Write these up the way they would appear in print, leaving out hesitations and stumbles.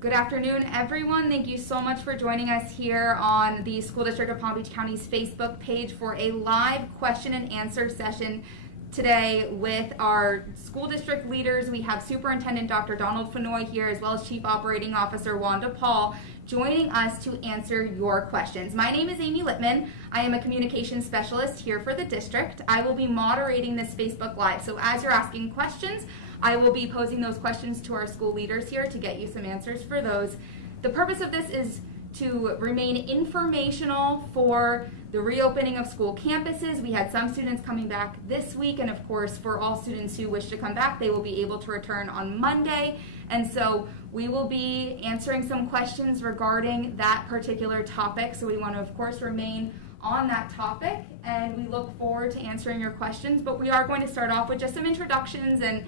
Good afternoon, everyone. Thank you so much for joining us here on the School District of Palm Beach County's Facebook page for a live question and answer session today with our school district leaders. We have Superintendent Dr. Donald Fenoy here, as well as Chief Operating Officer Wanda Paul, joining us to answer your questions. My name is Amy Littman. I am a communications specialist here for the district. I will be moderating this Facebook Live. So as you're asking questions, I will be posing those questions to our school leaders here to get you some answers for those. The purpose of this is to remain informational for the reopening of school campuses. We had some students coming back this week, and of course for all students who wish to come back, they will be able to return on Monday. And so we will be answering some questions regarding that particular topic. So we want to of course remain on that topic, and we look forward to answering your questions. But we are going to start off with just some introductions and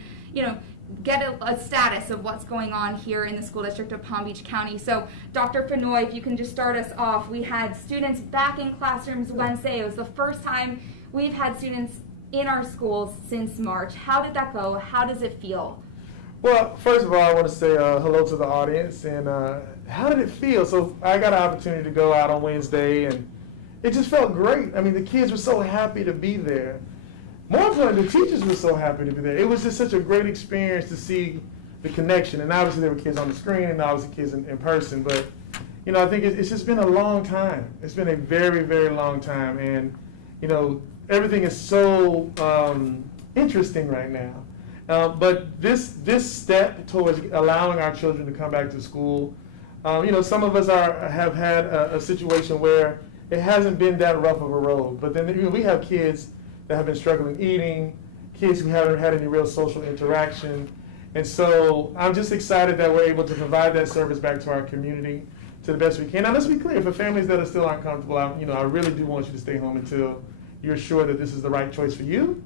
get a status of what's going on here in the School District of Palm Beach County. So Dr. Fenoy, if you can just start us off. We had students back in classrooms Wednesday. It was the first time we've had students in our schools since March. How did that go? How does it feel? Well, first of all, I want to say hello to the audience, and how did it feel? So I got an opportunity to go out on Wednesday, and it just felt great. I mean, the kids were so happy to be there. More importantly, the teachers were so happy to be there. It was just such a great experience to see the connection. And obviously there were kids on the screen and obviously kids in person. But, I think it's just been a long time. It's been a very, very long time. And, everything is so interesting right now. But this step towards allowing our children to come back to school, some of us have had a situation where it hasn't been that rough of a road. But then we have kids that have been struggling eating, kids who haven't had any real social interaction. And so I'm just excited that we're able to provide that service back to our community to the best we can. Now let's be clear, for families that are still uncomfortable, I really do want you to stay home until you're sure that this is the right choice for you.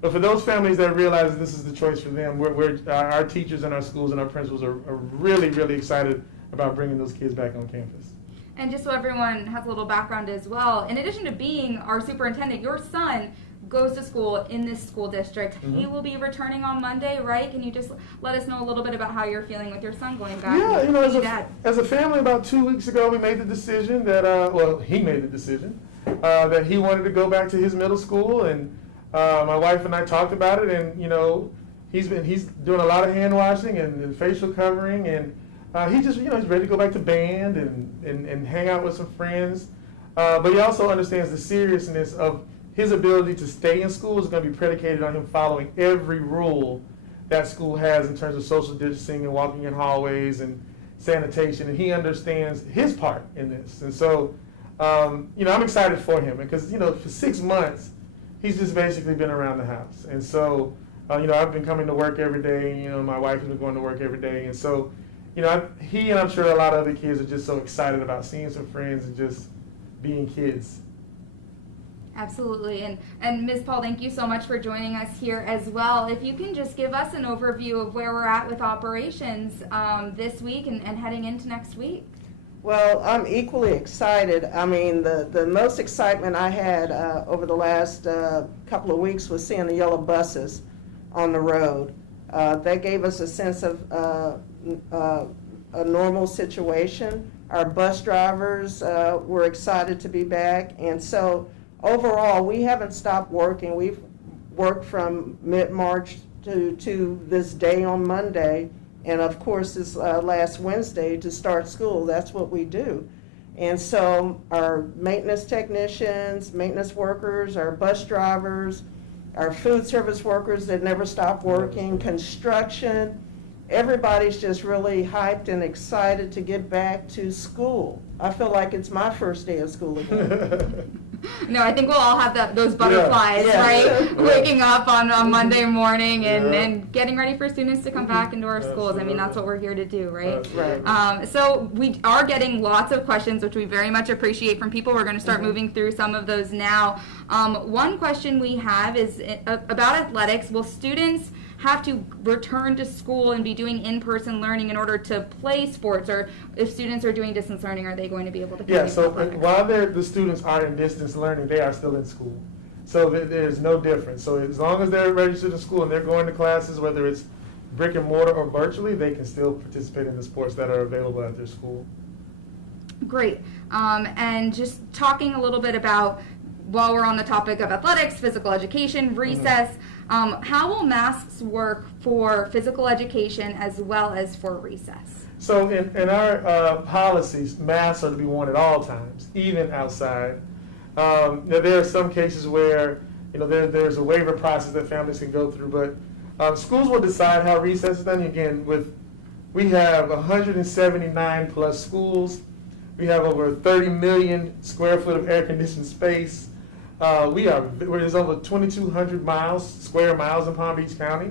But for those families that realize this is the choice for them, our teachers and our schools and our principals are really, really excited about bringing those kids back on campus. And just so everyone has a little background as well, in addition to being our superintendent, your son goes to school in this school district. Mm-hmm. He will be returning on Monday, right? Can you just let us know a little bit about how you're feeling with your son going back? Yeah, as a family, about 2 weeks ago, we made the decision that, he made the decision that he wanted to go back to his middle school, and my wife and I talked about it, and he's doing a lot of hand washing and facial covering, and he just he's ready to go back to band and hang out with some friends, but he also understands the seriousness of his ability to stay in school is going to be predicated on him following every rule that school has in terms of social distancing and walking in hallways and sanitation, and he understands his part in this. And so, I'm excited for him because, for 6 months, he's just basically been around the house. And so, I've been coming to work every day, my wife has been going to work every day. And so, he and I'm sure a lot of other kids are just so excited about seeing some friends and just being kids. Absolutely. And Ms. Paul, thank you so much for joining us here as well. If you can just give us an overview of where we're at with operations this week and heading into next week. Well, I'm equally excited. I mean, the most excitement I had over the last couple of weeks was seeing the yellow buses on the road. That gave us a sense of a normal situation. Our bus drivers were excited to be back, and so overall, we haven't stopped working. We've worked from mid-March to this day on Monday, and of course this last Wednesday to start school. That's what we do. And so our maintenance technicians, maintenance workers, our bus drivers, our food service workers that never stop working, construction, everybody's just really hyped and excited to get back to school. I feel like it's my first day of school again. No, I think we'll all have those butterflies, right? Yeah. Waking up on Monday morning and getting ready for students to come back into our schools. I mean, that's what we're here to do, right? Right. So we are getting lots of questions, which we very much appreciate from people. We're going to start moving through some of those now. One question we have is about athletics. Will students have to return to school and be doing in-person learning in order to play sports, or if students are doing distance learning, are they going to be able to play? Yeah, so while the students are in distance learning, they are still in school. So there's no difference. So as long as they're registered in school and they're going to classes, whether it's brick and mortar or virtually, they can still participate in the sports that are available at their school. Great. And just talking a little bit about, while we're on the topic of athletics, physical education, recess, how will masks work for physical education as well as for recess? So in our policies, masks are to be worn at all times, even outside. Now there are some cases where there's a waiver process that families can go through, but schools will decide how recess is done. Again, we have 179 plus schools. We have over 30 million square foot of air conditioned space. There's over 2,200 square miles in Palm Beach County.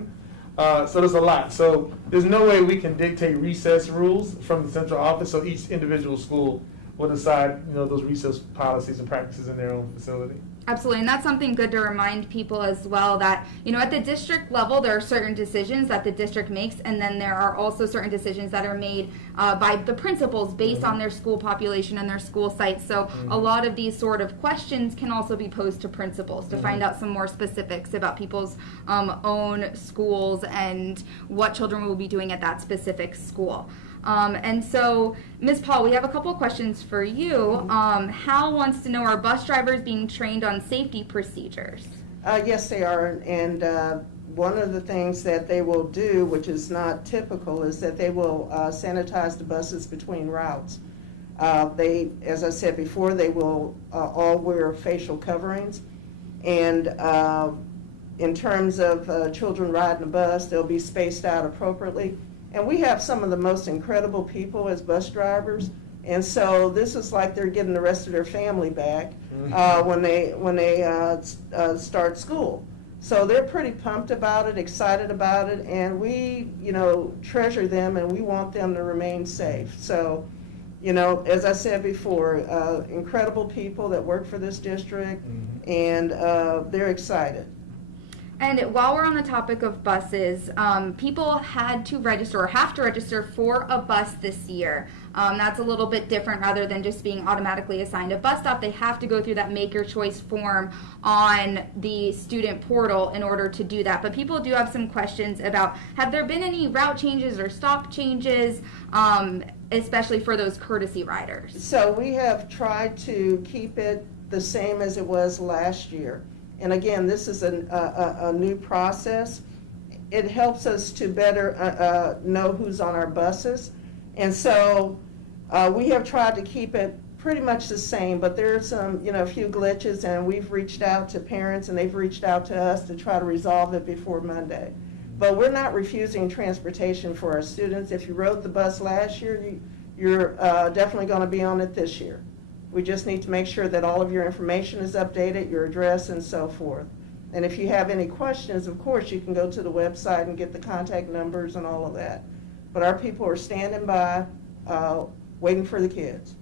So there's a lot. So there's no way we can dictate recess rules from the central office. So each individual school will decide, those recess policies and practices in their own facility. Absolutely, and that's something good to remind people as well, that at the district level there are certain decisions that the district makes, and then there are also certain decisions that are made by the principals based on their school population and their school sites. So a lot of these sort of questions can also be posed to principals to find out some more specifics about people's own schools and what children will be doing at that specific school. And so, Ms. Paul, we have a couple of questions for you. Hal wants to know, are bus drivers being trained on safety procedures? Yes, they are, and one of the things that they will do, which is not typical, is that they will sanitize the buses between routes. As I said before, they will all wear facial coverings, and in terms of children riding a bus, they'll be spaced out appropriately. And we have some of the most incredible people as bus drivers, and so this is like they're getting the rest of their family back when they start school. So they're pretty pumped about it, excited about it, and we treasure them, and we want them to remain safe. So, as I said before, incredible people that work for this district, and they're excited. And while we're on the topic of buses, people had to register or have to register for a bus this year. That's a little bit different rather than just being automatically assigned a bus stop. They have to go through that Make Your Choice form on the student portal in order to do that. But people do have some questions about, have there been any route changes or stop changes, especially for those courtesy riders? So we have tried to keep it the same as it was last year. And again, this is a new process. It helps us to better know who's on our buses. And so we have tried to keep it pretty much the same, but there are some, a few glitches, and we've reached out to parents and they've reached out to us to try to resolve it before Monday. But we're not refusing transportation for our students. If you rode the bus last year, you're definitely going to be on it this year. We just need to make sure that all of your information is updated, your address and so forth. And if you have any questions, of course, you can go to the website and get the contact numbers and all of that. But our people are standing by, waiting for the kids.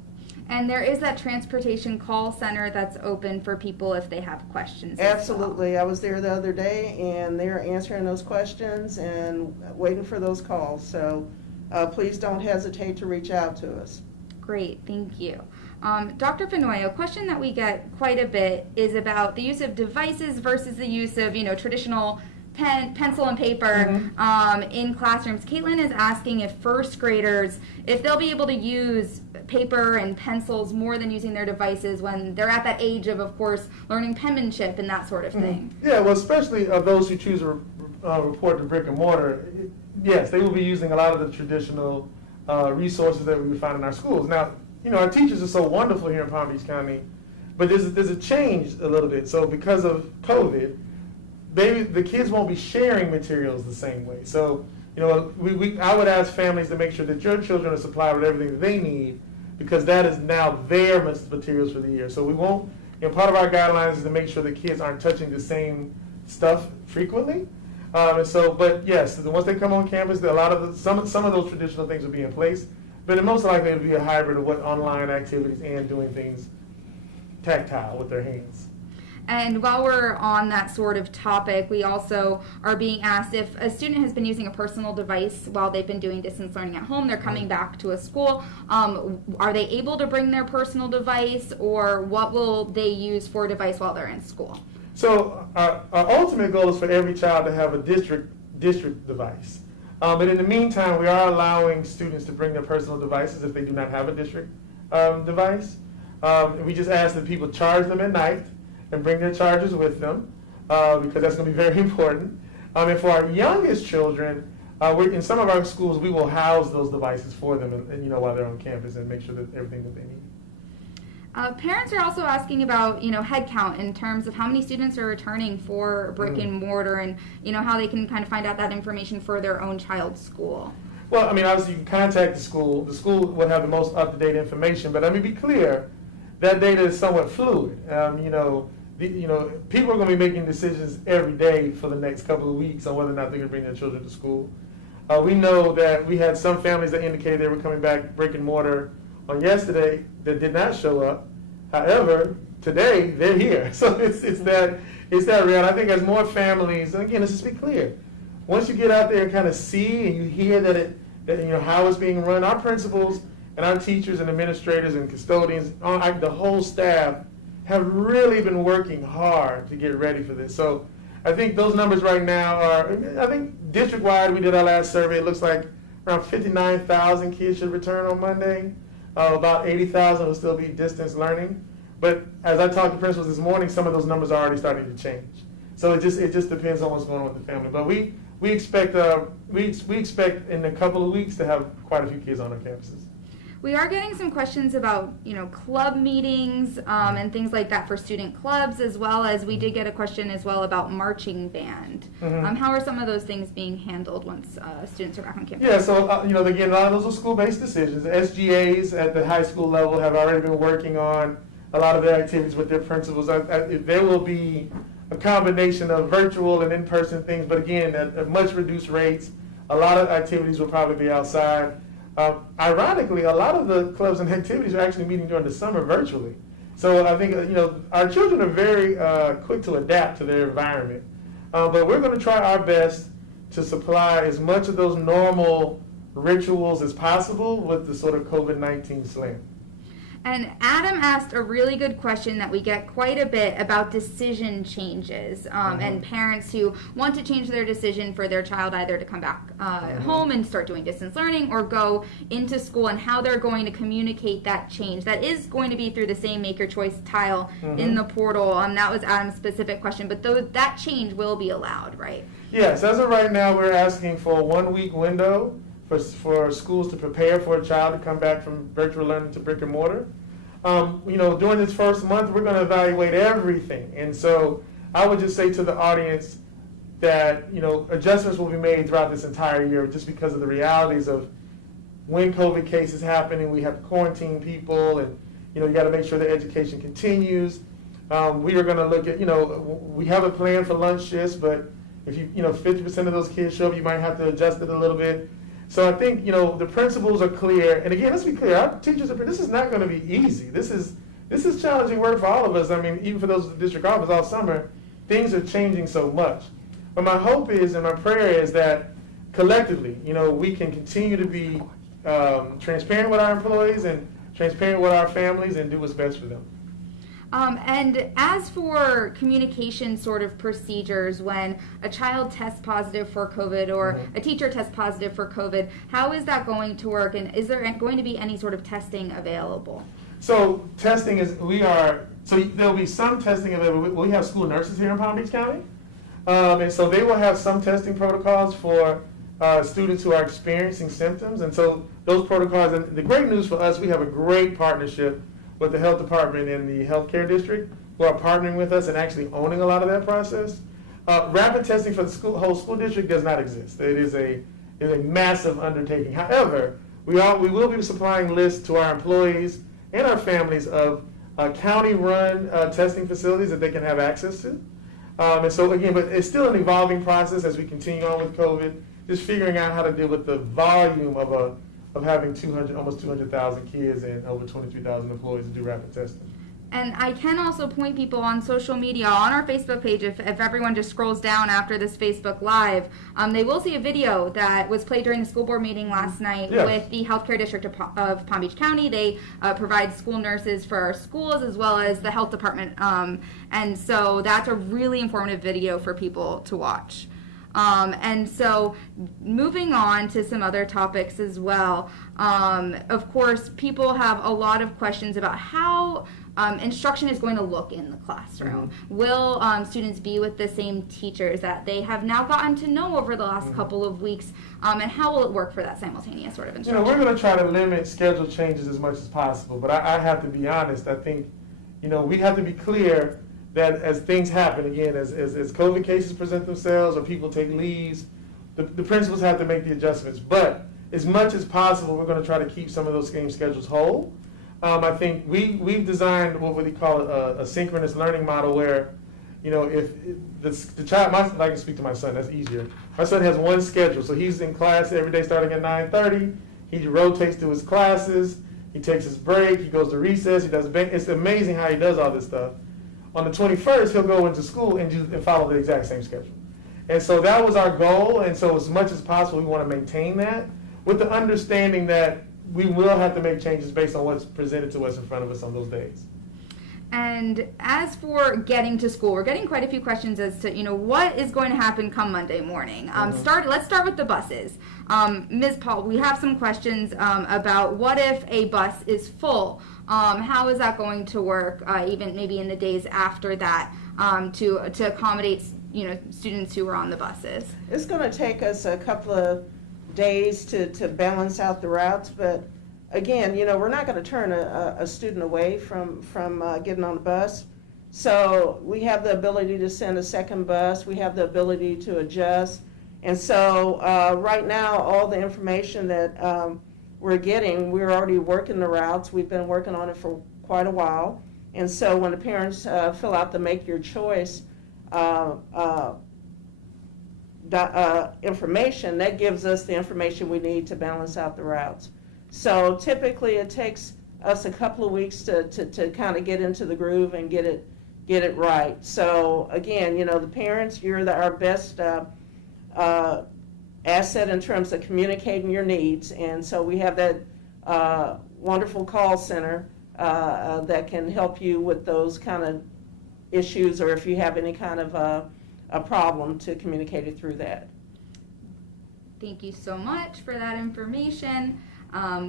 And there is that transportation call center that's open for people if they have questions. Absolutely. Well. I was there the other day, and they're answering those questions and waiting for those calls. So please don't hesitate to reach out to us. Great, thank you. Dr. Fenoy, a question that we get quite a bit is about the use of devices versus the use of, traditional pencil and paper in classrooms. Caitlin is asking if first graders, if they'll be able to use paper and pencils more than using their devices when they're at that age of course, learning penmanship and that sort of thing. Yeah, well, especially those who choose to report to brick and mortar, yes, they will be using a lot of the traditional resources that we would find in our schools. Now, our teachers are so wonderful here in Palm Beach County, but there's a change a little bit. So because of COVID, the kids won't be sharing materials the same way. So, I would ask families to make sure that your children are supplied with everything that they need, because that is now their materials for the year. So we won't, part of our guidelines is to make sure that kids aren't touching the same stuff frequently. But yes, once they come on campus, some of those traditional things will be in place. But most likely it'll be a hybrid of what online activities and doing things tactile with their hands. And while we're on that sort of topic, we also are being asked if a student has been using a personal device while they've been doing distance learning at home, they're coming back to a school, are they able to bring their personal device, or what will they use for a device while they're in school? So our ultimate goal is for every child to have a district device. But in the meantime, we are allowing students to bring their personal devices if they do not have a district device. We just ask that people charge them at night and bring their chargers with them because that's going to be very important. And for our youngest children, in some of our schools, we will house those devices for them and while they're on campus and make sure that everything that they need. Parents are also asking about, head count in terms of how many students are returning for brick and mortar and, how they can kind of find out that information for their own child's school. Well, obviously you can contact the school. The school would have the most up-to-date information, but let me be clear, that data is somewhat fluid. People are going to be making decisions every day for the next couple of weeks on whether or not they're going to bring their children to school. We know that we had some families that indicated they were coming back brick and mortar on yesterday that did not show up. However, today they're here. So it's that real. I think as more families, and again, let's just be clear. Once you get out there and kind of see and you hear that how it's being run, our principals and our teachers and administrators and custodians, the whole staff have really been working hard to get ready for this. So I think those numbers right now I think district-wide, we did our last survey, it looks like around 59,000 kids should return on Monday. About 80,000 will still be distance learning. But as I talked to principals this morning, some of those numbers are already starting to change. So it just depends on what's going on with the family. But we expect in a couple of weeks to have quite a few kids on our campuses. We are getting some questions about, club meetings and things like that for student clubs, as well as we did get a question as well about marching band. How are some of those things being handled once students are back on campus? Yeah, so, again, a lot of those are school-based decisions. SGAs at the high school level have already been working on a lot of their activities with their principals. There will be a combination of virtual and in-person things, but again, at much reduced rates. A lot of activities will probably be outside. Ironically, a lot of the clubs and activities are actually meeting during the summer virtually. So I think, our children are very quick to adapt to their environment. But we're going to try our best to supply as much of those normal rituals as possible with the sort of COVID-19 slant. And Adam asked a really good question that we get quite a bit about decision changes and parents who want to change their decision for their child either to come back home and start doing distance learning or go into school, and how they're going to communicate that change. That is going to be through the same Make Your Choice tile in the portal. That was Adam's specific question, but that change will be allowed, right? Yes, as of right now, we're asking for a 1-week window for schools to prepare for a child to come back from virtual learning to brick and mortar. During this first month, we're going to evaluate everything. And so I would just say to the audience that, adjustments will be made throughout this entire year just because of the realities of when COVID cases happen and we have to quarantine people and, you got to make sure that education continues. We are going to look at, we have a plan for lunch shifts, but if 50% of those kids show up, you might have to adjust it a little bit. So I think, the principles are clear. And again, let's be clear, our teachers this is not going to be easy. This is challenging work for all of us. Even for those in the district office all summer, things are changing so much. But my hope is and my prayer is that collectively, we can continue to be transparent with our employees and transparent with our families and do what's best for them. And as for communication sort of procedures, when a child tests positive for COVID or a teacher tests positive for COVID, how is that going to work? And is there going to be any sort of testing available? So testing there'll be some testing available. We have school nurses here in Palm Beach County. And so they will have some testing protocols for students who are experiencing symptoms. And so those protocols, and the great news for us, we have a great partnership with the health department and the healthcare district who are partnering with us and actually owning a lot of that process. Rapid testing for the whole school district does not exist. It is a massive undertaking. However, we will be supplying lists to our employees and our families of county-run testing facilities that they can have access to. And so again, but it's still an evolving process as we continue on with COVID, just figuring out how to deal with the volume of having almost 200,000 kids and over 23,000 employees to do rapid testing. And I can also point people on social media, on our Facebook page, if everyone just scrolls down after this Facebook Live, they will see a video that was played during the school board meeting last night with the healthcare district of Palm Beach County. They provide school nurses for our schools as well as the health department. And so that's a really informative video for people to watch. And so moving on to some other topics as well. Of course, people have a lot of questions about how instruction is going to look in the classroom. Will students be with the same teachers that they have now gotten to know over the last couple of weeks? And how will it work for that simultaneous sort of instruction? We're going to try to limit schedule changes as much as possible, but I have to be honest. I think, we have to be clear that as things happen, again, as COVID cases present themselves or people take leaves, the principals have to make the adjustments. But as much as possible, we're going to try to keep some of those game schedules whole. I think we've designed what we call a synchronous learning model where, if the child, I can speak to my son, that's easier. My son has one schedule, so he's in class every day starting at 9:30. He rotates through his classes. He takes his break. He goes to recess. He does bank. It's amazing how he does all this stuff. On the 21st, he'll go into school and follow the exact same schedule. And so that was our goal. And so as much as possible, we want to maintain that with the understanding that we will have to make changes based on what's presented to us in front of us on those days. And as for getting to school, we're getting quite a few questions as to, what is going to happen come Monday morning. Let's start with the buses. Ms. Paul, we have some questions about what if a bus is full? How is that going to work, even maybe in the days after that, to accommodate, students who are on the buses? It's going to take us a couple of days to balance out the routes, but again, we're not going to turn a student away from getting on the bus. So we have the ability to send a second bus. We have the ability to adjust. And so right now, all the information that we're getting, we're already working the routes. We've been working on it for quite a while. And so when the parents fill out the Make Your Choice information, that gives us the information we need to balance out the routes. So typically it takes us a couple of weeks to kind of get into the groove and get it right. So again, the parents, you're our best asset in terms of communicating your needs. And so we have that wonderful call center that can help you with those kind of issues, or if you have any kind of a problem, to communicate it through that. Thank you so much for that information.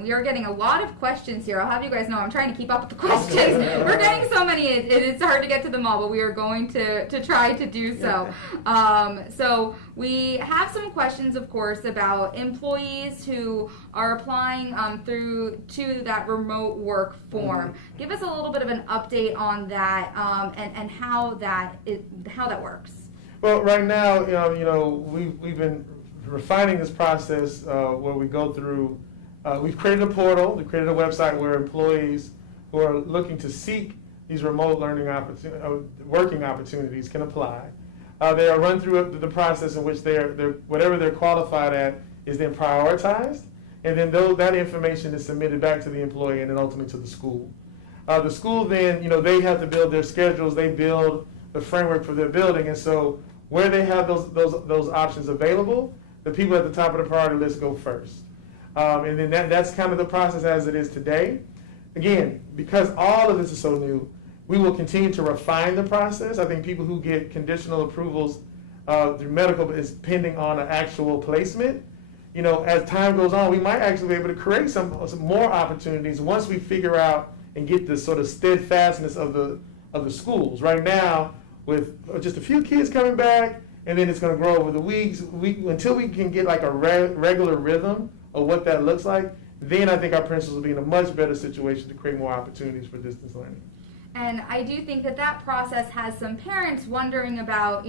We are getting a lot of questions here. I'll have you guys know I'm trying to keep up with the questions. We're getting so many, it's hard to get to them all, but we are going to try to do so. So we have some questions, of course, about employees who are applying to that remote work form. Give us a little bit of an update on that and how that works. Well, right now, we've been refining this process where we go through. We've created a portal. We've created a website where employees who are looking to seek these remote learning working opportunities can apply. They are run through the process in which whatever they're qualified at is then prioritized, and then that information is submitted back to the employee and then ultimately to the school. The school then, they have to build their schedules. They build the framework for their building, and so where they have those options available, the people at the top of the priority list go first. And then that's kind of the process as it is today. Again, because all of this is so new, we will continue to refine the process. I think people who get conditional approvals through medical is pending on an actual placement. As time goes on, we might actually be able to create some more opportunities once we figure out and get the sort of steadfastness of the schools. Right now, with just a few kids coming back, and then it's going to grow over the weeks, until we can get like a regular rhythm of what that looks like, then I think our principals will be in a much better situation to create more opportunities for distance learning. And I do think that process has some parents wondering about,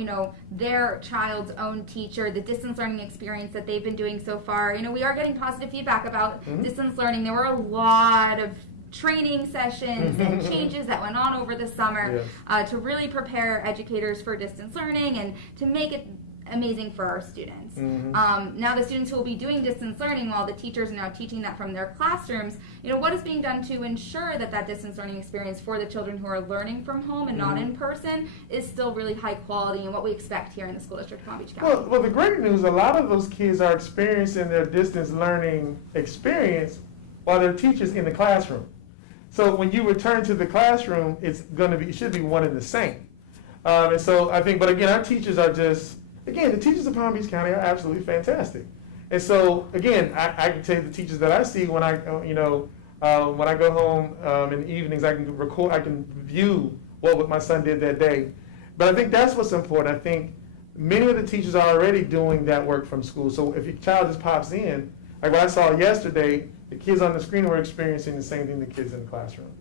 their child's own teacher, the distance learning experience that they've been doing so far. We are getting positive feedback about distance learning. There were a lot of training sessions and changes that went on over the summer to really prepare educators for distance learning and to make it amazing for our students. Now the students who will be doing distance learning while the teachers are now teaching that from their classrooms, what is being done to ensure that distance learning experience for the children who are learning from home and not in person is still really high quality and what we expect here in the school district of Palm Beach County. Well, the great news, a lot of those kids are experiencing their distance learning experience while they're teachers in the classroom. So when you return to the classroom, it should be one and the same. And so I think, but again, our teachers are again, the teachers of Palm Beach County are absolutely fantastic. And so, again, I can tell you the teachers that I see when I, when I go home in the evenings, I can record, I can view what my son did that day. But I think that's what's important. I think many of the teachers are already doing that work from school. So if your child just pops in, like what I saw yesterday, the kids on the screen were experiencing the same thing the kids in the classroom.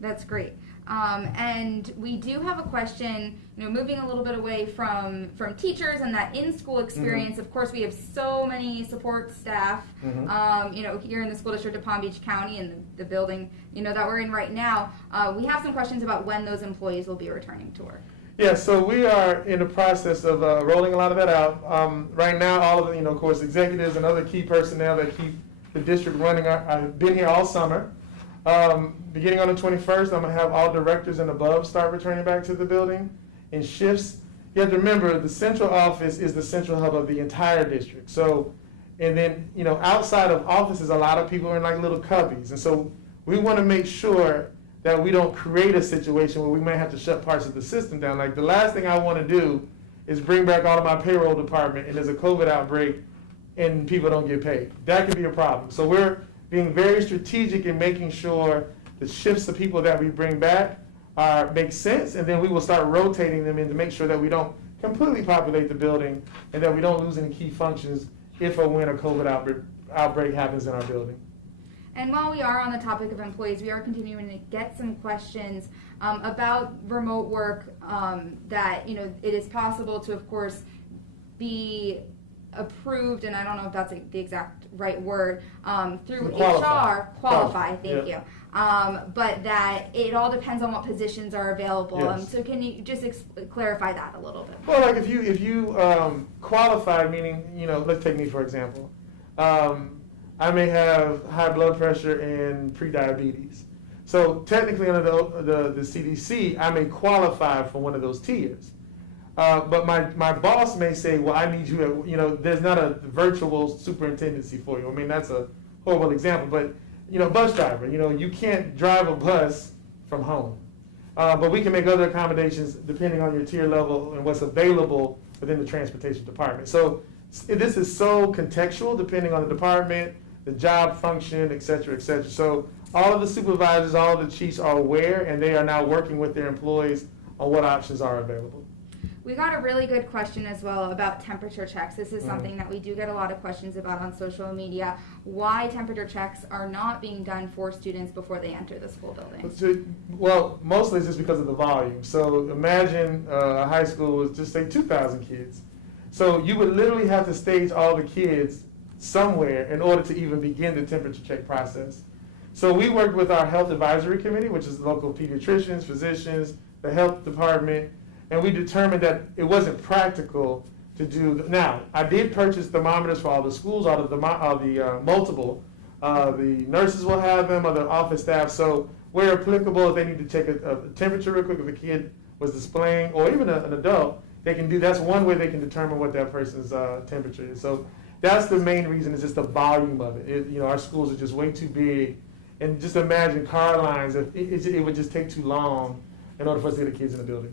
That's great. And we do have a question, moving a little bit away from teachers and that in-school experience. Of course, we have so many support staff, here in the school district of Palm Beach County and the building, that we're in right now. We have some questions about when those employees will be returning to work. Yeah, so we are in the process of rolling a lot of that out. Right now, all of the, of course, executives and other key personnel that keep the district running have been here all summer. Beginning on the 21st, I'm going to have all directors and above start returning back to the building in shifts. You have to remember, the central office is the central hub of the entire district. So, and then, outside of offices, a lot of people are in like little cubbies. And so we want to make sure that we don't create a situation where we may have to shut parts of the system down. Like the last thing I want to do is bring back all of my payroll department and there's a COVID outbreak and people don't get paid. That could be a problem. So we're being very strategic in making sure the shifts of people that we bring back make sense, and then we will start rotating them in to make sure that we don't completely populate the building and that we don't lose any key functions if or when a COVID outbreak happens in our building. And while we are on the topic of employees, we are continuing to get some questions about remote work, that, it is possible to, of course, be approved, and I don't know if that's the exact right word, through HR, qualify, thank you. But that it all depends on what positions are available. Yes. So can you just clarify that a little bit? Well, like if you qualify, meaning, let's take me for example. I may have high blood pressure and prediabetes. So technically under the CDC, I may qualify for one of those tiers. But my boss may say, well, I need you, there's not a virtual superintendency for you. I mean, that's a horrible example, but, bus driver, you can't drive a bus from home. But we can make other accommodations depending on your tier level and what's available within the transportation department. So this is so contextual depending on the department, the job function, et cetera, et cetera. So all of the supervisors, all of the chiefs are aware, and they are now working with their employees on what options are available. We got a really good question as well about temperature checks. This is something that we do get a lot of questions about on social media. Why temperature checks are not being done for students before they enter the school building? Well, mostly it's just because of the volume. So imagine a high school with just say 2,000 kids. So you would literally have to stage all the kids somewhere in order to even begin the temperature check process. So we worked with our health advisory committee, which is local pediatricians, physicians, the health department, and we determined that it wasn't practical to do. Now, I did purchase thermometers for all the schools, all of the multiple. The nurses will have them, or the office staff. So where applicable, if they need to check a temperature real quick, if a kid was displaying, or even an adult, they can do. That's one way they can determine what that person's temperature is. So that's the main reason, is just the volume of it. Our schools are just way too big, and just imagine car lines. It would just take too long in order for us to get the kids in the building.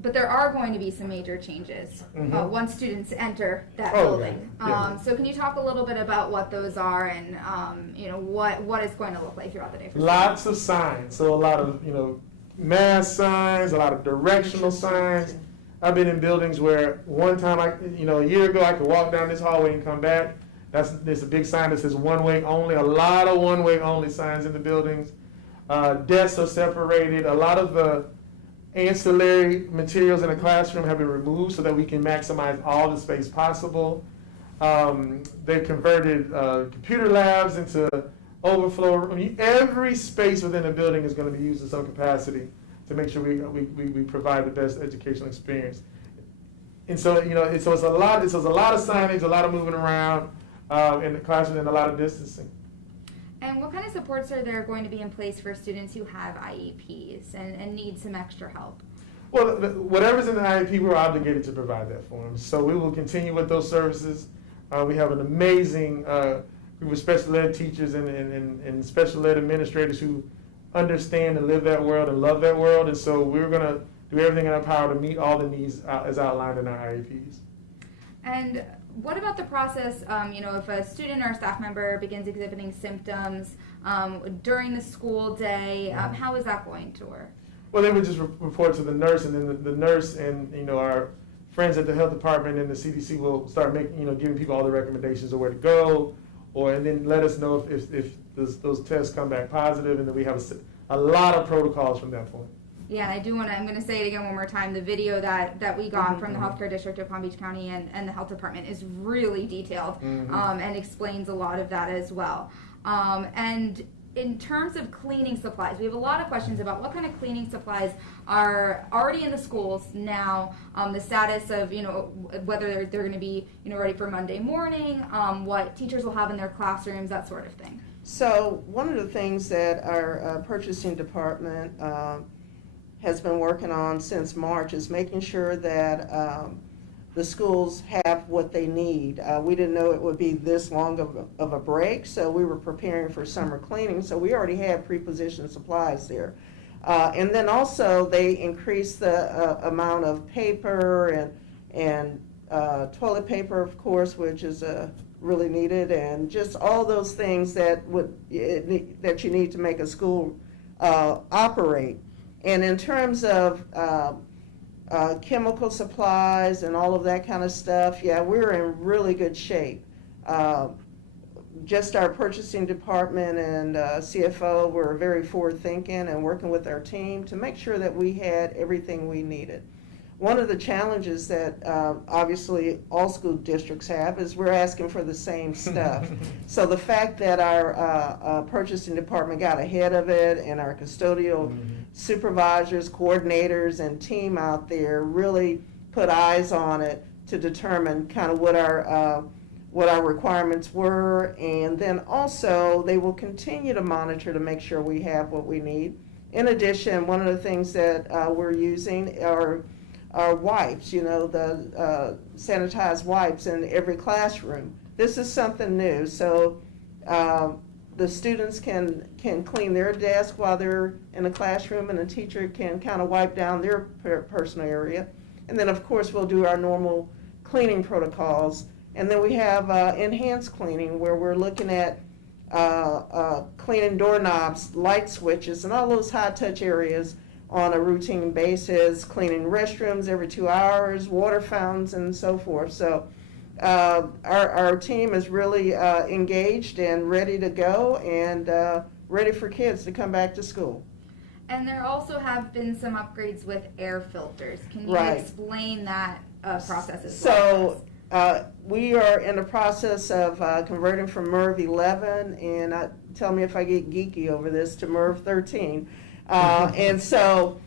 But there are going to be some major changes once students enter that Oh, building. yeah. So can you talk a little bit about what those are and what it's going to look like throughout the day? Lots of signs. So a lot of mass signs, a lot of directional signs. I've been in buildings where one time a year ago I could walk down this hallway and come back. There's a big sign that says one way only. A lot of one way only signs in the buildings. Desks are separated. A lot of the ancillary materials in the classroom have been removed so that we can maximize all the space possible. They've converted computer labs into overflow. Every space within the building is going to be used in some capacity to make sure we provide the best educational experience. And so it's a lot of signage, a lot of moving around in the classroom, and a lot of distancing. And what kind of supports are there going to be in place for students who have IEPs and need some extra help? Well, whatever's in the IEP, we're obligated to provide that for them. So we will continue with those services. We have an amazing group of special ed teachers and special ed administrators who understand and live that world and love that world. And so we're going to do everything in our power to meet all the needs as outlined in our IEPs. And what about the process, if a student or a staff member begins exhibiting symptoms during the school day, how is that going to work? Well, they would just report to the nurse, and then the nurse and our friends at the health department and the CDC will start giving people all the recommendations of where to go, and then let us know if those tests come back positive, and then we have a lot of protocols from that point. Yeah, and I'm going to say it again one more time. The video that we got from the healthcare district of Palm Beach County and the health department is really detailed and explains a lot of that as well. And in terms of cleaning supplies, we have a lot of questions about what kind of cleaning supplies are already in the schools now, the status of, whether they're going to be, ready for Monday morning, what teachers will have in their classrooms, that sort of thing. So one of the things that our purchasing department has been working on since March is making sure that the schools have what they need. We didn't know it would be this long of a break, so we were preparing for summer cleaning, so we already had pre-positioned supplies there. And then also they increased the amount of paper and toilet paper, of course, which is really needed, and just all those things that you need to make a school operate. And in terms of chemical supplies and all of that kind of stuff, yeah, we're in really good shape. Just our purchasing department and CFO were very forward-thinking and working with our team to make sure that we had everything we needed. One of the challenges that obviously all school districts have is we're asking for the same stuff. So the fact that our purchasing department got ahead of it, and our custodial supervisors, coordinators, and team out there really put eyes on it to determine kind of what our requirements were, and then also they will continue to monitor to make sure we have what we need. In addition, one of the things that we're using are wipes, the sanitized wipes in every classroom. This is something new, so the students can clean their desk while they're in the classroom, and the teacher can kind of wipe down their personal area. And then, of course, we'll do our normal cleaning protocols. And then we have enhanced cleaning, where we're looking at cleaning doorknobs, light switches, and all those high-touch areas on a routine basis, cleaning restrooms every 2 hours, water fountains, and so forth. So our team is really engaged and ready to go, and ready for kids to come back to school. And there also have been some upgrades with air filters. Can you Right. explain that process as well? So we are in the process of converting from MERV 11, and tell me if I get geeky over this, to MERV 13. And so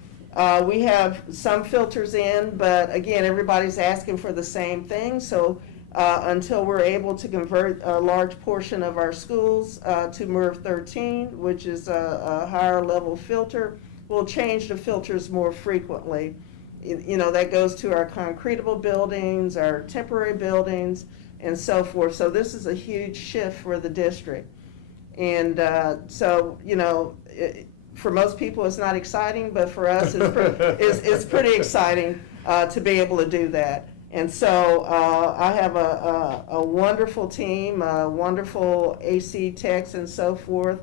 we have some filters in, but again, everybody's asking for the same thing. So until we're able to convert a large portion of our schools to MERV 13, which is a higher level filter, we'll change the filters more frequently. That goes to our concretable buildings, our temporary buildings, and so forth. So this is a huge shift for the district. And for most people it's not exciting, but for us it's pretty exciting to be able to do that. And so I have a wonderful team, wonderful AC techs and so forth.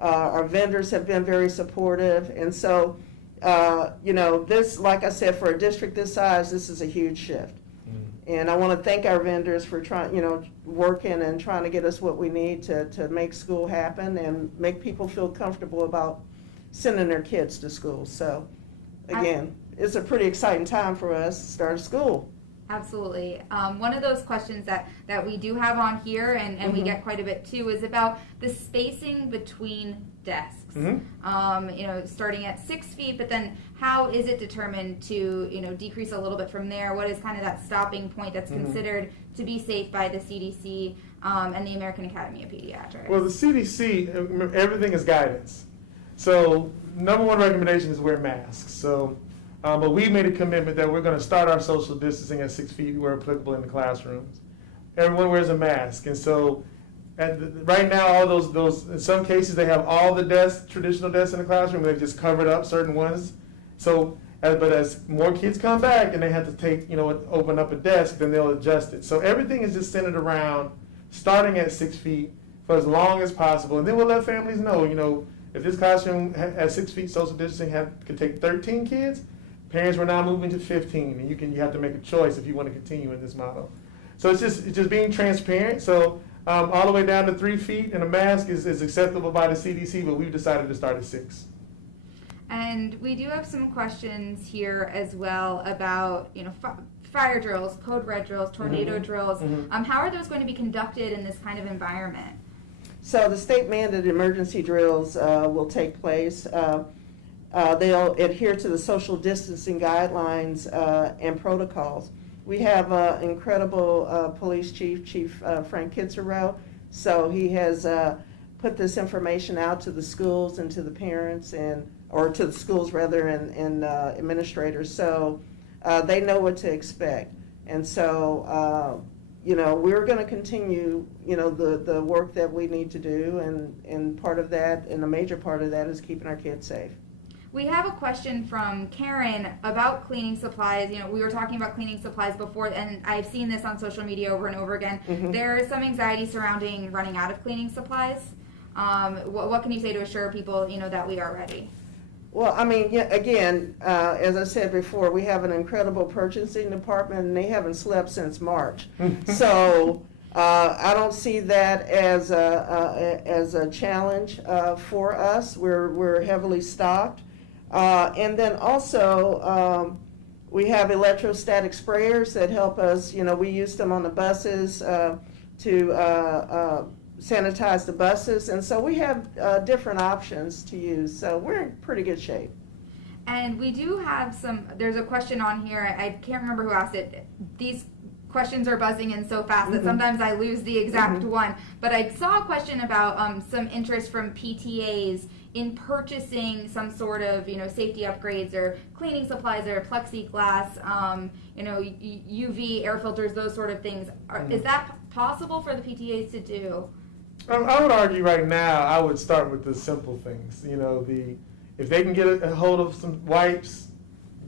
Our vendors have been very supportive. And so, this, like I said, for a district this size, this is a huge shift. And I want to thank our vendors for working and trying to get us what we need to make school happen and make people feel comfortable about sending their kids to school. So, again, it's a pretty exciting time for us to start school. Absolutely. One of those questions that we do have on here, and we get quite a bit too, is about the spacing between desks. Starting at 6 feet, but then how is it determined to decrease a little bit from there? What is kind of that stopping point that's considered to be safe by the CDC and the American Academy of Pediatrics? Well, the CDC, everything is guidance. So number one recommendation is wear masks. So. But we made a commitment that we're going to start our social distancing at 6 feet where applicable in the classrooms. Everyone wears a mask, and so right now, all those in some cases they have all the desks, traditional desks in the classroom. They've just covered up certain ones. So But as more kids come back and they have to take, open up a desk, then they'll adjust it. So everything is just centered around starting at 6 feet for as long as possible. And then we'll let families know, if this classroom at 6 feet social distancing can take 13 kids, parents were now moving to 15, and you have to make a choice if you want to continue in this model. So it's just being transparent. So all the way down to 3 feet, and a mask is acceptable by the CDC, but we've decided to start at 6. And we do have some questions here as well about, fire drills, code red drills, tornado drills. How are those going to be conducted in this kind of environment? So the state mandated emergency drills will take place. They'll adhere to the social distancing guidelines and protocols. We have incredible police chief, Frank Kitzerow. So he has put this information out to the schools and to the parents or to the schools rather, and administrators. So they know what to expect. And so, we're going to continue, the work that we need to do. And part of that, and a major part of that, is keeping our kids safe. We have a question from Karen about cleaning supplies. We were talking about cleaning supplies before, and I've seen this on social media over and over again. There is some anxiety surrounding running out of cleaning supplies. What can you say to assure people, that we are ready? Well, again, as I said before, we have an incredible purchasing department, and they haven't slept since March. So I don't see that as a challenge for us. We're heavily stocked. And then also, we have electrostatic sprayers that help us. We use them on the buses to sanitize the buses, and so we have different options to use. So we're in pretty good shape. And we do have there's a question on here, I can't remember who asked it. These questions are buzzing in so fast that sometimes I lose the exact one. But I saw a question about some interest from PTAs in purchasing some sort of, safety upgrades or cleaning supplies or plexiglass, UV air filters, those sort of things. Is that possible for the PTAs to do? I would argue right now, I would start with the simple things. If they can get a hold of some wipes,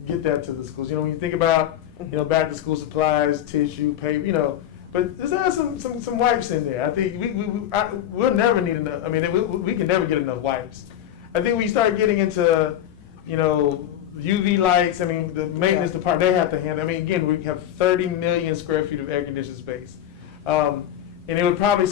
get that to the schools. When you think about, back to school supplies, tissue, paper, but there's some wipes in there. I think we'll never need enough. We can never get enough wipes. I think we start getting into, UV lights. The maintenance department, they have to handle. Again, we have 30 million square feet of air conditioned space. And it would probably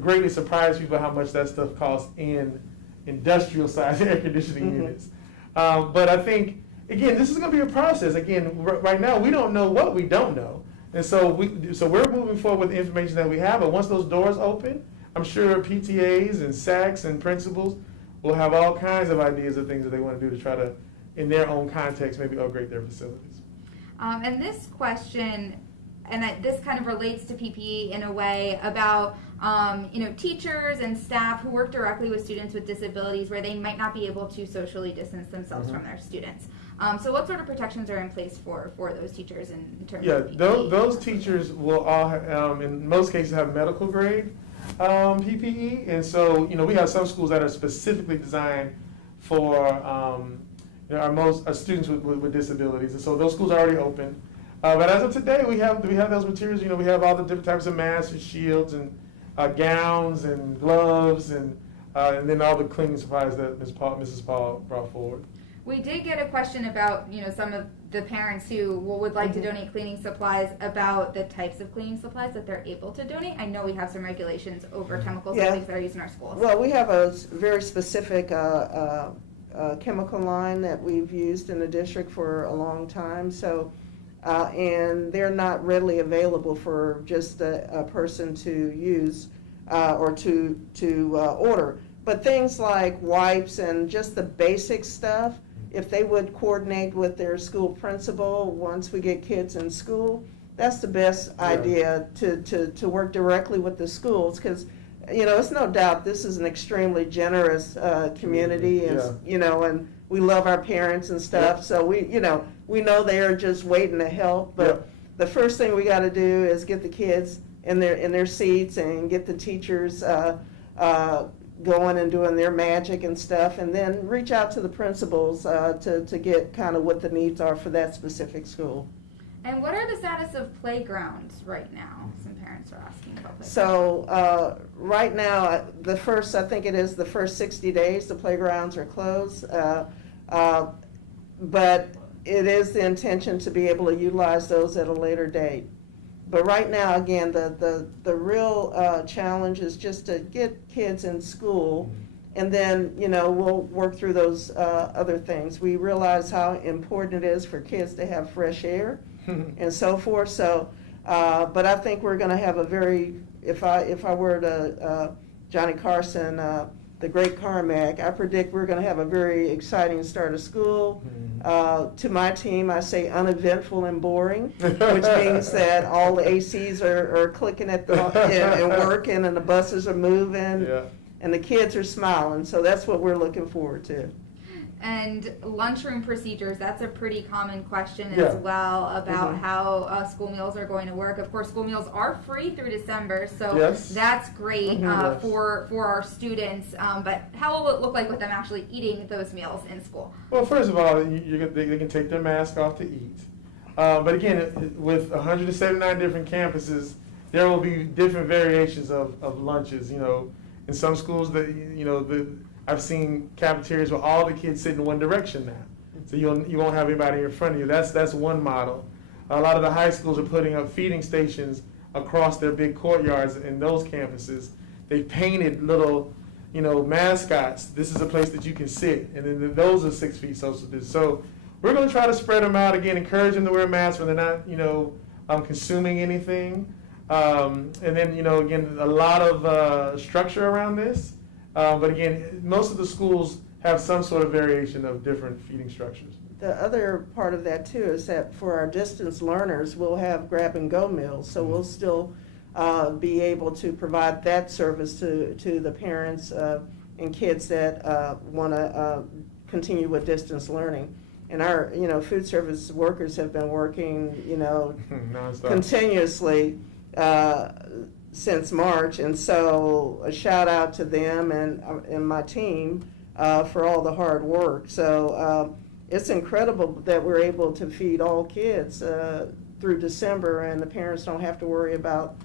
greatly surprise people how much that stuff costs in industrial size air conditioning units. But I think, again, this is going to be a process. Again, right now we don't know what we don't know. And so we're moving forward with the information that we have. But once those doors open, I'm sure PTAs and SACs and principals will have all kinds of ideas of things that they want to do to try to, in their own context, maybe upgrade their facilities. And this question, and this kind of relates to PPE in a way, about teachers and staff who work directly with students with disabilities where they might not be able to socially distance themselves from their students. So what sort of protections are in place for those teachers in terms of PPE? Those teachers will all have, in most cases, have medical grade PPE. And so, we have some schools that are specifically designed for our students with disabilities. And so those schools are already open. But as of today, we have those materials. We have all the different types of masks and shields and gowns and gloves and then all the cleaning supplies that Mrs. Paul brought forward. We did get a question about some of the parents who would like to donate cleaning supplies, about the types of cleaning supplies that they're able to donate. I know we have some regulations over chemicals and things that are used in our schools. Well, we have a very specific chemical line that we've used in the district for a long time. So. And they're not readily available for just a person to use or to order. But things like wipes and just the basic stuff, if they would coordinate with their school principal once we get kids in school, that's the best idea, to work directly with the schools, because it's no doubt this is an extremely generous community, and and we love our parents and stuff. So we know they are just waiting to help. But the first thing we got to do is get the kids in their seats and get the teachers going and doing their magic and stuff, and then reach out to the principals to get kind of what the needs are for that specific school. And what are the status of playgrounds right now? Some parents are asking about playgrounds. So right now, I think it is the first 60 days, the playgrounds are closed. But it is the intention to be able to utilize those at a later date. But right now, again, the real challenge is just to get kids in school, and then, we'll work through those other things. We realize how important it is for kids to have fresh air and so forth. So, but I think we're going to have a very, if I were to Johnny Carson, the great Carmack, I predict we're going to have a very exciting start of school. To my team, I say uneventful and boring, which means that all the ACs are clicking and working, and the buses are moving, and the kids are smiling. So that's what we're looking forward to. And lunchroom procedures, that's a pretty common question as well about how school meals are going to work. Of course, school meals are free through December, so that's great for our students. But how will it look like with them actually eating those meals in school? Well, first of all, they can take their mask off to eat. But again, with 179 different campuses, there will be different variations of lunches. In some schools, I've seen cafeterias where all the kids sit in one direction now. So you won't have anybody in front of you. That's one model. A lot of the high schools are putting up feeding stations across their big courtyards in those campuses. They painted little, mascots. This is a place that you can sit. And then those are 6 feet social distance. So we're going to try to spread them out again, encourage them to wear masks when they're not, consuming anything. And then, again, a lot of structure around this. But again, most of the schools have some sort of variation of different feeding structures. The other part of that too is that for our distance learners, we'll have grab and go meals. So we'll still be able to provide that service to the parents and kids that want to continue with distance learning. And our, food service workers have been working, continuously since March, and so a shout out to them and my team for all the hard work. So it's incredible that we're able to feed all kids through December, and the parents don't have to worry about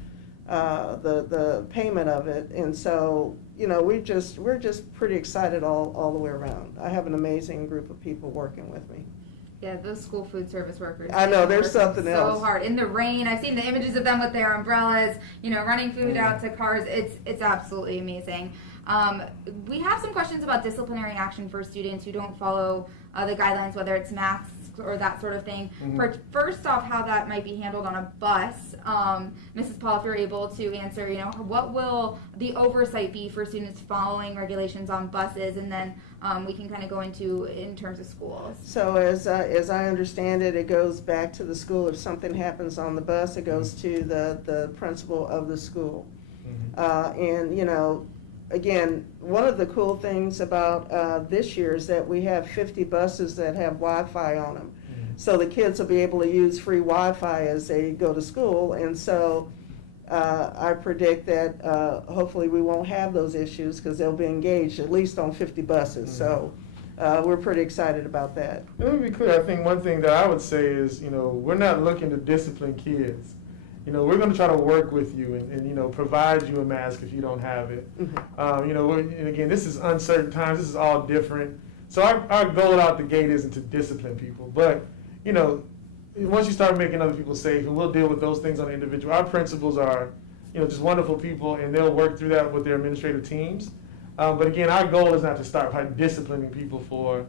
the payment of it. And so we're just pretty excited all the way around. I have an amazing group of people working with me. Yeah, those school food service workers. I know, there's something else. So hard in the rain. I've seen the images of them with their umbrellas, running food out to cars. It's absolutely amazing. We have some questions about disciplinary action for students who don't follow the guidelines, whether it's masks or that sort of thing. First off, how that might be handled on a bus. Mrs. Paul, if you're able to answer, what will the oversight be for students following regulations on buses, and then we can kind of go into in terms of schools. So as I understand it, it goes back to the school. If something happens on the bus, it goes to the principal of the school. And again, one of the cool things about this year is that we have 50 buses that have Wi-Fi on them. So the kids will be able to use free Wi-Fi as they go to school. And so I predict that hopefully we won't have those issues because they'll be engaged at least on 50 buses. So we're pretty excited about that. Let me be clear. I think one thing that I would say is, we're not looking to discipline kids. We're going to try to work with you and provide you a mask if you don't have it. And again, this is uncertain times. This is all different. So our goal out the gate isn't to discipline people. But, once you start making other people safe, and we'll deal with those things on the individual. Our principals are, just wonderful people, and they'll work through that with their administrative teams. But again, our goal is not to start by disciplining people for,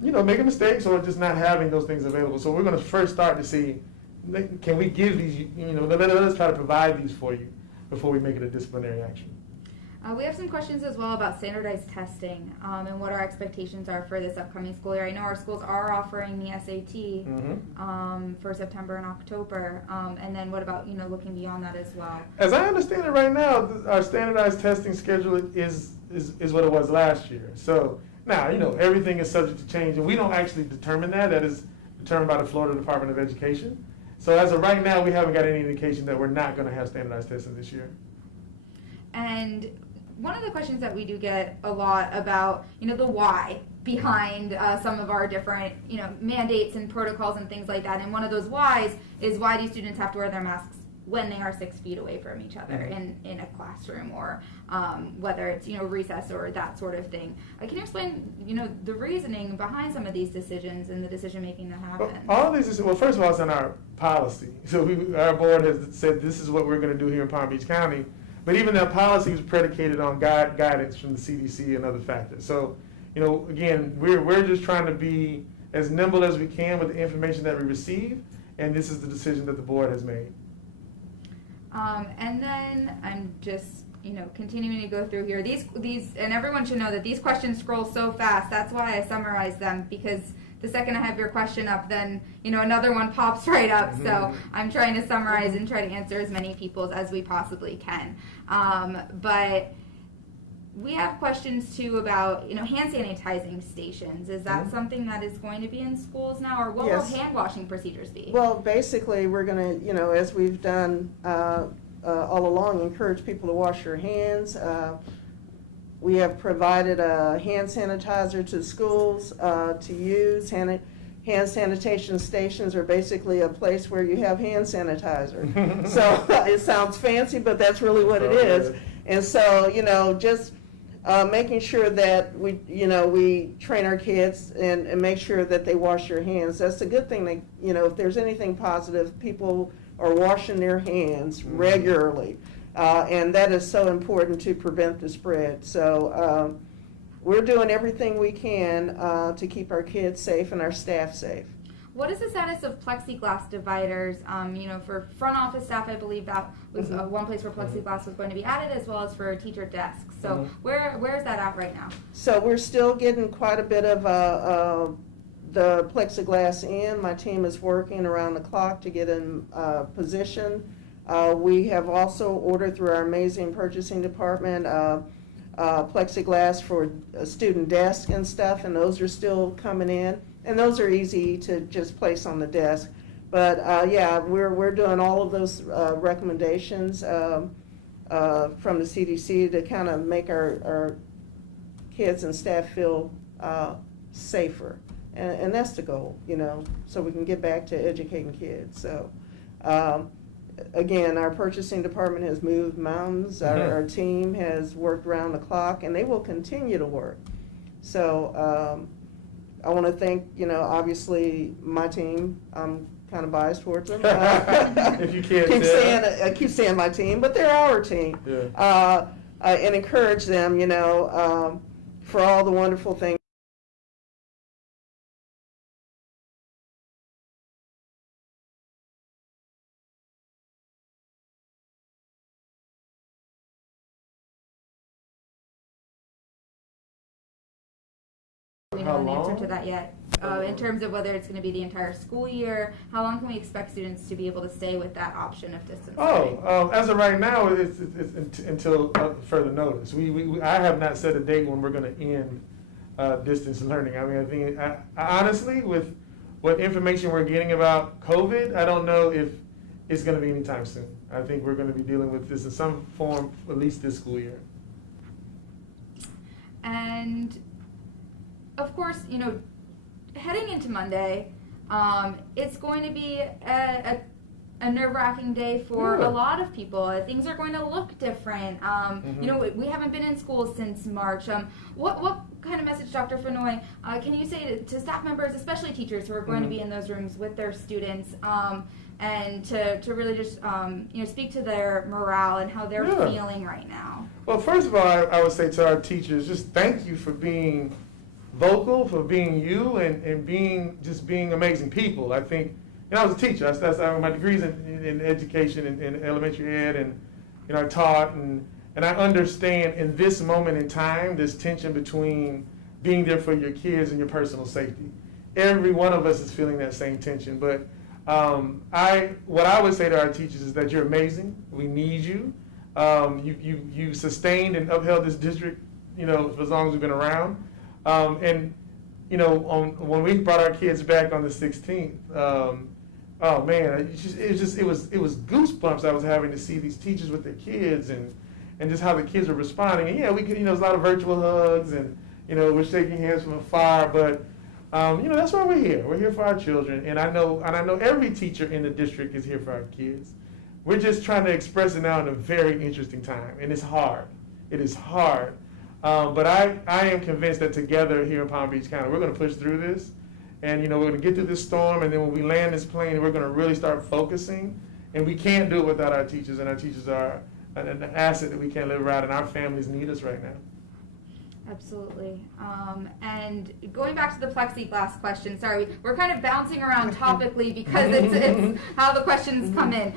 making mistakes or just not having those things available. So we're going to first start to see, can we give these, let us try to provide these for you before we make it a disciplinary action. We have some questions as well about standardized testing and what our expectations are for this upcoming school year. I know our schools are offering the SAT for September and October. And then what about, looking beyond that as well? As I understand it right now, our standardized testing schedule is what it was last year. So now, everything is subject to change, and we don't actually determine that. That is determined by the Florida Department of Education. So as of right now, we haven't got any indication that we're not going to have standardized testing this year. And one of the questions that we do get a lot about, the why behind some of our different, mandates and protocols and things like that. And one of those whys is, why do students have to wear their masks when they are 6 feet away from each other in a classroom, or whether it's, recess or that sort of thing. Can you explain, the reasoning behind some of these decisions and the decision making that happen? All of these, well, first of all, it's in our policy. So our board has said this is what we're going to do here in Palm Beach County. But even that policy is predicated on guidance from the CDC and other factors. So, again, we're just trying to be as nimble as we can with the information that we receive, and this is the decision that the board has made. And then I'm just, continuing to go through here. These, and everyone should know that these questions scroll so fast. That's why I summarize them, because the second I have your question up, then, another one pops right up. Mm-hmm. So I'm trying to summarize and try to answer as many people's as we possibly can. But we have questions too about, hand sanitizing stations. Is that something that is going to be in schools now, or what will hand washing procedures be? Well, basically, we're going to, as we've done all along, encourage people to wash their hands. We have provided a hand sanitizer to schools to use. Hand sanitation stations are basically a place where you have hand sanitizer. So it sounds fancy, but that's really what it is. And so, just making sure that we train our kids and make sure that they wash their hands. That's a good thing. If there's anything positive, people are washing their hands regularly. And that is so important to prevent the spread. So we're doing everything we can to keep our kids safe and our staff safe. What is the status of plexiglass dividers? For front office staff, I believe that was one place where plexiglass was going to be added, as well as for teacher desks. So where is that at right now? So we're still getting quite a bit of the plexiglass in. My team is working around the clock to get in position. We have also ordered through our amazing purchasing department plexiglass for student desks and stuff, and those are still coming in. And those are easy to just place on the desk. But we're doing all of those recommendations from the CDC to kind of make our kids and staff feel safer. And that's the goal, so we can get back to educating kids. So, again, our purchasing department has moved mountains. Our team has worked around the clock, and they will continue to work. So, I want to thank, obviously, my team. I'm kind of biased towards them. If you can't I keep saying my team, but they're our team. Yeah. And encourage them, for all the wonderful things. We don't know the answer to that yet. In terms of whether it's going to be the entire school year, how long can we expect students to be able to stay with that option of distance learning? As of right now, it's until further notice. I have not set a date when we're going to end distance learning. I mean, I think honestly, with what information we're getting about COVID, I don't know if it's going to be anytime soon. I think we're going to be dealing with this in some form at least this school year. And of course, heading into Monday, it's going to be a nerve-wracking day for a lot of people. Things are going to look different. We haven't been in school since March. What kind of message, Dr. Fenoy, can you say to staff members, especially teachers who are going to be in those rooms with their students, and to really just speak to their morale and how they're feeling right now? Well, first of all, I would say to our teachers, just thank you for being vocal, for being you, and being amazing people. I think, I was a teacher. That's my degrees in education in elementary ed, and I taught, and I understand in this moment in time this tension between being there for your kids and your personal safety. Every one of us is feeling that same tension. But what I would say to our teachers is that you're amazing. We need you. You sustained and upheld this district, for as long as we've been around. When we brought our kids back on the 16th, it was goosebumps I was having to see these teachers with their kids and and just how the kids are responding. And yeah, we could, there's a lot of virtual hugs, and we're shaking hands from afar, but that's why we're here. We're here for our children, and I know every teacher in the district is here for our kids. We're just trying to express it now in a very interesting time, and it's hard. It is hard, but I am convinced that together here in Palm Beach County, we're going to push through this, and we're going to get through this storm, and then when we land this plane, we're going to really start focusing, and we can't do it without our teachers, and our teachers are an asset that we can't live without, and our families need us right now. Absolutely. And going back to the plexiglass question, sorry, we're kind of bouncing around topically because it's how the questions come in.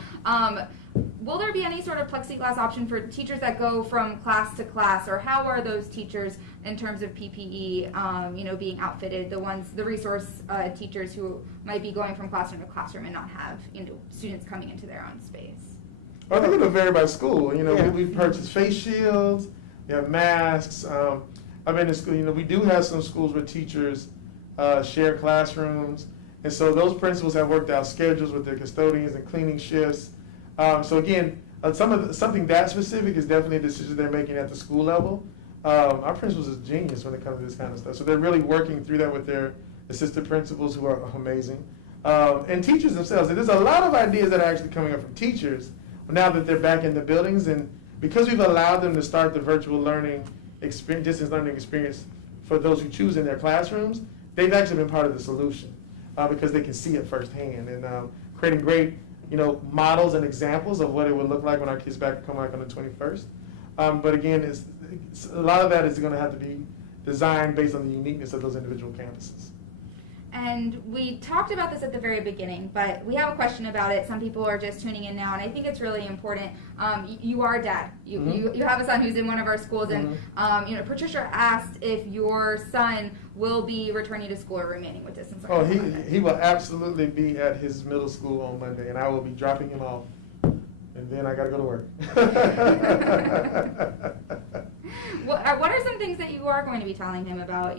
Will there be any sort of plexiglass option for teachers that go from class to class, or how are those teachers in terms of PPE, being outfitted, the resource teachers who might be going from classroom to classroom and not have, students coming into their own space? I think it'll vary by school. Yeah. We've purchased face shields, we have masks. I've been to school, we do have some schools where teachers share classrooms, and so those principals have worked out schedules with their custodians and cleaning shifts. So again, something that specific is definitely a decision they're making at the school level. Our principals is genius when it comes to this kind of stuff. So they're really working through that with their assistant principals, who are amazing, and teachers themselves. And there's a lot of ideas that are actually coming up from teachers now that they're back in the buildings, and because we've allowed them to start the virtual learning experience, distance learning experience for those who choose in their classrooms, they've actually been part of the solution because they can see it firsthand, and creating great models and examples of what it would look like when our kids come back on the 21st. But again, it's a lot of that is going to have to be designed based on the uniqueness of those individual campuses. And we talked about this at the very beginning, but we have a question about it. Some people are just tuning in now, and I think it's really important. You are a dad. You have a son who's in one of our schools, and Patricia asked if your son will be returning to school or remaining with distance learning. Oh, he will absolutely be at his middle school on Monday, and I will be dropping him off, and then I got to go to work. What are some things that you are going to be telling him about,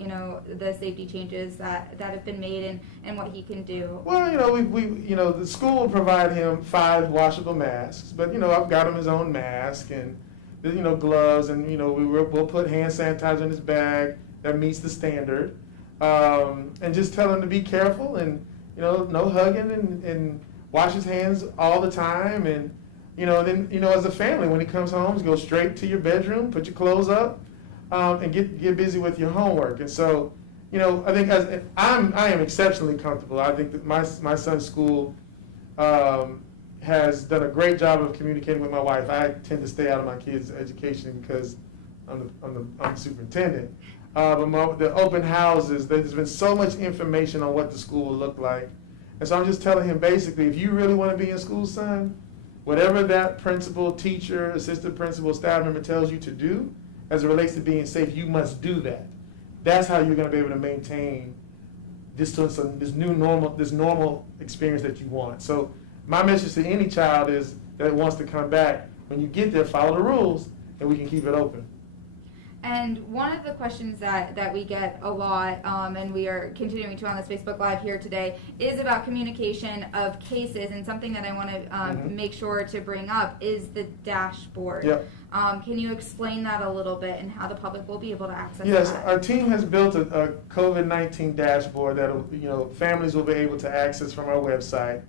the safety changes that have been made and what he can do? Well, the school will provide him 5 washable masks, but I've got him his own mask and gloves, and we'll put hand sanitizer in his bag that meets the standard, and just tell him to be careful and no hugging and wash his hands all the time, and then as a family, when he comes home, go straight to your bedroom, put your clothes up, and get busy with your homework. And so, I think I am exceptionally comfortable. I think that my son's school has done a great job of communicating with my wife. I tend to stay out of my kids' education because I'm the superintendent. But the open houses, there's been so much information on what the school will look like, and so I'm just telling him basically, if you really want to be in school, son, whatever that principal, teacher, assistant principal, staff member tells you to do as it relates to being safe, you must do that. That's how you're going to be able to maintain this normal experience that you want. So my message to any child is that wants to come back, when you get there, follow the rules, and we can keep it open. And one of the questions that we get a lot, and we are continuing to on this Facebook Live here today, is about communication of cases, and something that I want to make sure to bring up is the dashboard. Yep. Can you explain that a little bit and how the public will be able to access Yes, that? our team has built a COVID-19 dashboard that families will be able to access from our website.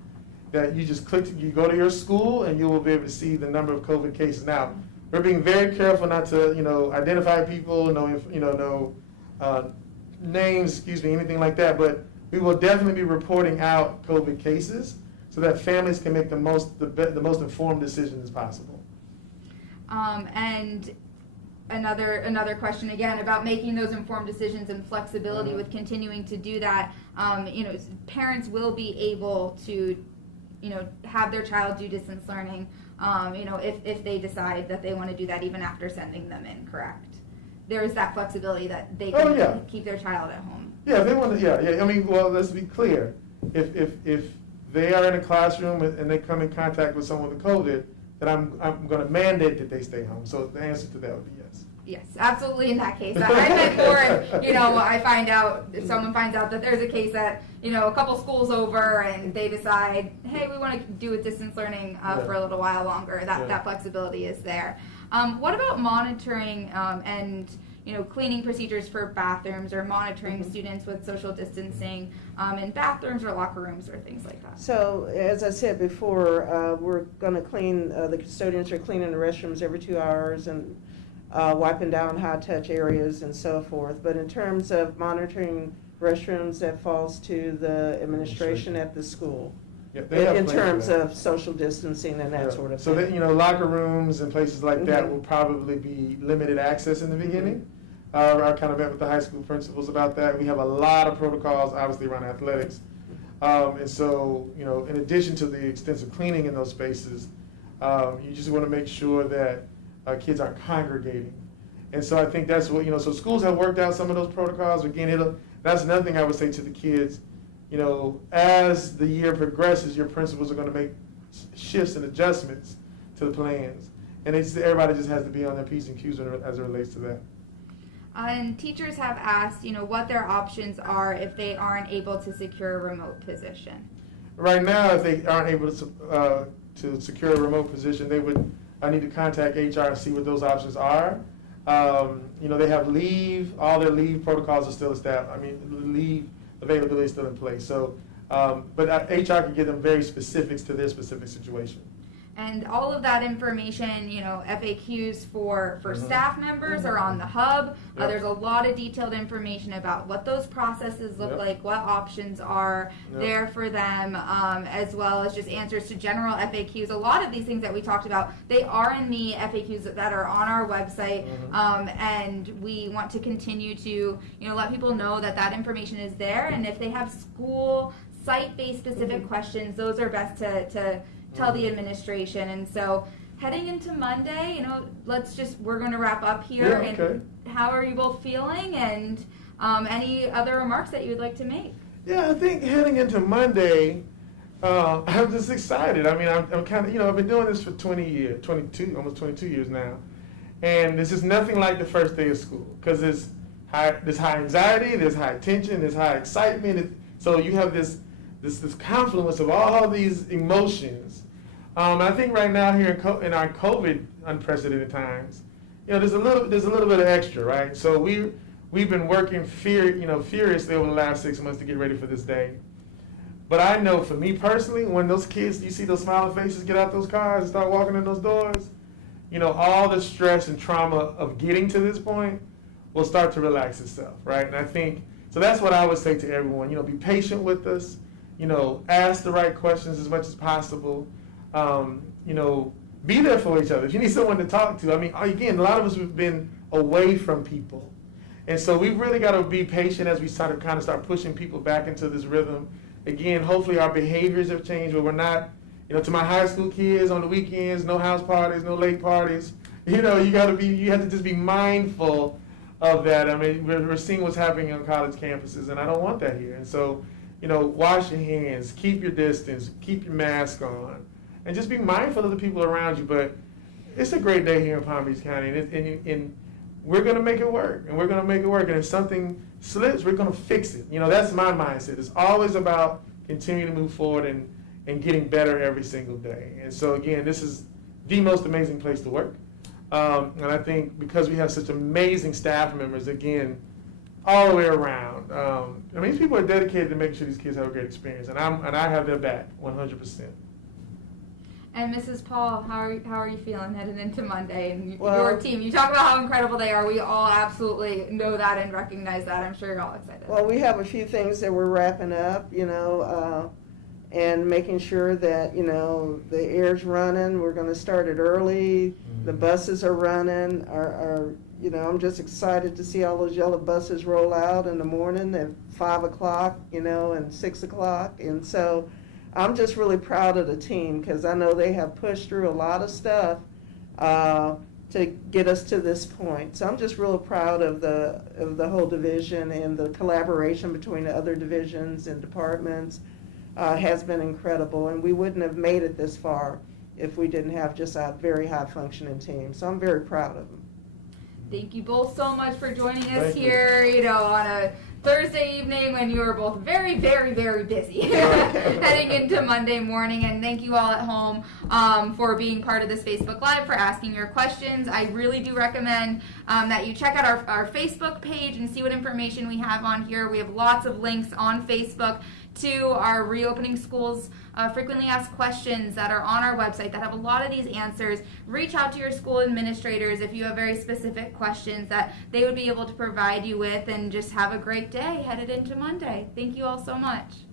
That you just you go to your school, and you will be able to see the number of COVID cases. Now, we're being very careful not to, identify people, no names, anything like that. But we will definitely be reporting out COVID cases so that families can make the most informed decisions possible. And another question again about making those informed decisions and flexibility with continuing to do that. Parents will be able to, have their child do distance learning. If they decide that they want to do that even after sending them in, correct? There is that flexibility that they can keep their child at home. Yeah, they want to, yeah. I mean, well, let's be clear. If they are in a classroom and they come in contact with someone with COVID, then I'm going to mandate that they stay home. So the answer to that would be yes. Yes, absolutely. In that case, I meant more. If someone finds out that there's a case at a couple schools over, and they decide, hey, we want to do a distance learning for a little while longer. That flexibility is there. What about monitoring and cleaning procedures for bathrooms, or monitoring students with social distancing in bathrooms or locker rooms or things like that? So, as I said before, we're going to clean, the custodians are cleaning the restrooms every 2 hours and wiping down high-touch areas and so forth. But in terms of monitoring restrooms, that falls to the administration at the school. Yeah, they have In plans for terms that. of social distancing and that Yeah. sort of So thing. that, locker rooms and places like that Mhm. will probably be limited access in the beginning. I kind of met with the high school principals about that. We have a lot of protocols, obviously, around athletics. And so, in addition to the extensive cleaning in those spaces, you just want to make sure that kids aren't congregating. And so I think that's what, so schools have worked out some of those protocols. Again, that's another thing I would say to the kids. As the year progresses, your principals are going to make shifts and adjustments to the plans. And everybody just has to be on their P's and Q's as it relates to that. And teachers have asked, what their options are if they aren't able to secure a remote position. Right now, if they aren't able to secure a remote position, I need to contact HR and see what those options are. They have leave, all their leave protocols are still established. Leave availability is still in place. So, but HR can give them very specifics to their specific situation. And all of that information, FAQs for Mhm. staff members are on the hub. Yep. There's a lot of detailed information about what those processes look Yep. like, what options are Yep. there for them, as well as just answers to general FAQs. A lot of these things that we talked about, they are in the FAQs that are on our website, and we want to continue to, let people know that information is there. And if they have school site-based specific questions, those are best to tell the administration. And so heading into Monday, we're going to wrap up here. Yeah, okay. And how are you both feeling, and any other remarks that you would like to make? Yeah, I think heading into Monday, I'm just excited. I'm kind of, I've been doing this for 20 years, almost 22 years now. And this is nothing like the first day of school, because there's high anxiety, there's high tension, there's high excitement. So you have this confluence of all these emotions. I think right now here in our COVID unprecedented times, there's a little bit of extra, right? So we've been working furiously over the last 6 months to get ready for this day. But I know for me personally, when those kids, you see those smiling faces get out those cars and start walking in those doors, all the stress and trauma of getting to this point will start to relax itself, right? And I think, so that's what I would say to everyone, be patient with us, ask the right questions as much as possible. Be there for each other. If you need someone to talk to, again, a lot of us have been away from people. And so we've really got to be patient as we start pushing people back into this rhythm. Again, hopefully our behaviors have changed where we're not, to my high school kids on the weekends, no house parties, no late parties. You have to just be mindful of that. We're seeing what's happening on college campuses, and I don't want that here. And so, wash your hands, keep your distance, keep your mask on, and just be mindful of the people around you. But it's a great day here in Palm Beach County, and we're going to make it work, and we're going to make it work. And if something slips, we're going to fix it. That's my mindset. It's always about continuing to move forward and getting better every single day. And so, again, this is the most amazing place to work. And I think because we have such amazing staff members, again, all the way around. These people are dedicated to making sure these kids have a great experience, and I have their back 100%. And Mrs. Paul, how are you feeling heading into Monday, and Well, your team? You talk about how incredible they are. We all absolutely know that and recognize that. I'm sure you're all excited. Well, we have a few things that we're wrapping up, and making sure that, the air's running. We're going to start it early. The buses are running. I'm just excited to see all those yellow buses roll out in the morning at 5 o'clock, and 6 o'clock. And so I'm just really proud of the team, because I know they have pushed through a lot of stuff to get us to this point. So I'm just real proud of the whole division, and the collaboration between the other divisions and departments has been incredible. And we wouldn't have made it this far if we didn't have just a very high functioning team. So I'm very proud of them. Thank you both so much for joining us Thank you. here, on a Thursday evening when you were both very, very, very busy heading into Monday morning. And thank you all at home for being part of this Facebook Live, for asking your questions. I really do recommend that you check out our Facebook page and see what information we have on here. We have lots of links on Facebook to our reopening schools frequently asked questions that are on our website that have a lot of these answers. Reach out to your school administrators if you have very specific questions that they would be able to provide you with, and just have a great day headed into Monday. Thank you all so much.